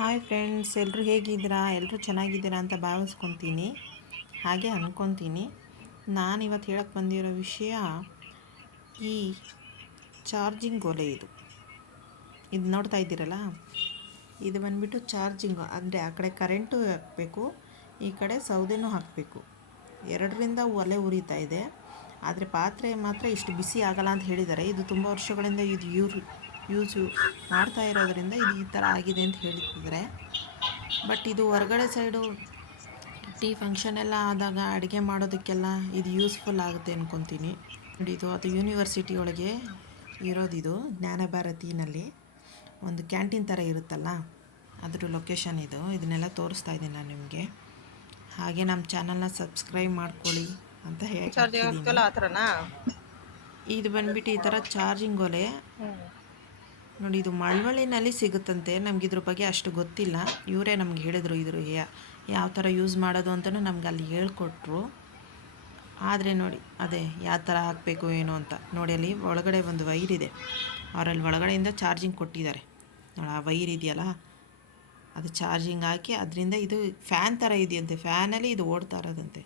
Hi friends, ಎಲ್ಲರೂ ಹೇಗಿದ್ದೀರಾ? ಎಲ್ಲರೂ ಚೆನ್ನಾಗಿದ್ದೀರಾ ಅಂತ ಭಾವಿಸ್ಕೊತೀನಿ, ಹಾಗೆ ಅಂದ್ಕೊತೀನಿ. ನಾನಿವತ್ತು ಹೇಳಕ್ಕೆ ಬಂದಿರೋ ವಿಷಯ ಈ ಚಾರ್ಜಿಂಗ್ ಒಲೆ. ಇದು ನೋಡ್ತಾ ಇದ್ದೀರಲ್ಲ, ಇದು ಬಂದುಬಿಟ್ಟು ಚಾರ್ಜಿಂಗು. ಅಂದರೆ ಆ ಕಡೆ ಕರೆಂಟು ಹಾಕಬೇಕು, ಈ ಕಡೆ ಸೌದೆನೂ ಹಾಕಬೇಕು. ಎರಡರಿಂದ ಒಲೆ ಉರಿತಾ ಇದೆ. ಆದರೆ ಪಾತ್ರೆ ಮಾತ್ರ ಇಷ್ಟು ಬಿಸಿ ಆಗಲ್ಲ ಅಂತ ಹೇಳಿದ್ದಾರೆ. ಇದು ತುಂಬ ವರ್ಷಗಳಿಂದ ಇದು ಯೂಸು ಮಾಡ್ತಾ ಇರೋದ್ರಿಂದ ಇದು ಈ ಥರ ಆಗಿದೆ ಅಂತ ಹೇಳ್ತಿದ್ದಾರೆ. ಬಟ್ ಇದು ಹೊರಗಡೆ ಸೈಡು ಫಂಕ್ಷನ್ ಎಲ್ಲ ಆದಾಗ ಅಡುಗೆ ಮಾಡೋದಕ್ಕೆಲ್ಲ ಇದು ಯೂಸ್ಫುಲ್ ಆಗುತ್ತೆ ಅಂದ್ಕೊತೀನಿ. ನೋಡಿ, ಇದು ಅದು ಯೂನಿವರ್ಸಿಟಿ ಒಳಗೆ ಇರೋದಿದು. ಜ್ಞಾನ ಭಾರತಿನಲ್ಲಿ ಒಂದು ಕ್ಯಾಂಟೀನ್ ಥರ ಇರುತ್ತಲ್ಲ, ಅದ್ರ ಲೊಕೇಶನ್ ಇದು. ಇದನ್ನೆಲ್ಲ ತೋರಿಸ್ತಾ ಇದ್ದೀನಿ ನಾನು ನಿಮಗೆ. ಹಾಗೆ ನಮ್ಮ ಚಾನಲ್ನ ಸಬ್ಸ್ಕ್ರೈಬ್ ಮಾಡ್ಕೊಳ್ಳಿ ಅಂತ ಹೇಳ್ತೀನಿ. ಇದು ಬಂದುಬಿಟ್ಟು ಈ ಥರ ಚಾರ್ಜಿಂಗ್ ಒಲೆ. ನೋಡಿ, ಇದು ಮಳವಳ್ಳಿನಲ್ಲಿ ಸಿಗುತ್ತಂತೆ. ನಮ್ಗೆ ಇದ್ರ ಬಗ್ಗೆ ಅಷ್ಟು ಗೊತ್ತಿಲ್ಲ. ಇವರೇ ನಮ್ಗೆ ಹೇಳಿದ್ರು ಇದ್ರ ಯಾವ ಥರ ಯೂಸ್ ಮಾಡೋದು ಅಂತಲೂ ನಮ್ಗೆ ಅಲ್ಲಿ ಹೇಳ್ಕೊಟ್ರು. ಆದರೆ ನೋಡಿ, ಅದೇ ಯಾವ ಥರ ಹಾಕಬೇಕು ಏನು ಅಂತ ನೋಡಿ. ಅಲ್ಲಿ ಒಳಗಡೆ ಒಂದು ವೈರ್ ಇದೆ, ಅವರಲ್ಲಿ ಒಳಗಡೆಯಿಂದ ಚಾರ್ಜಿಂಗ್ ಕೊಟ್ಟಿದ್ದಾರೆ ನೋಡಿ. ಆ ವೈರ್ ಇದೆಯಲ್ಲ, ಅದು ಚಾರ್ಜಿಂಗ್ ಹಾಕಿ ಅದರಿಂದ ಇದು ಫ್ಯಾನ್ ಥರ ಇದೆಯಂತೆ. ಫ್ಯಾನಲ್ಲಿ ಇದು ಓಡ್ತಾ ಇರೋದಂತೆ.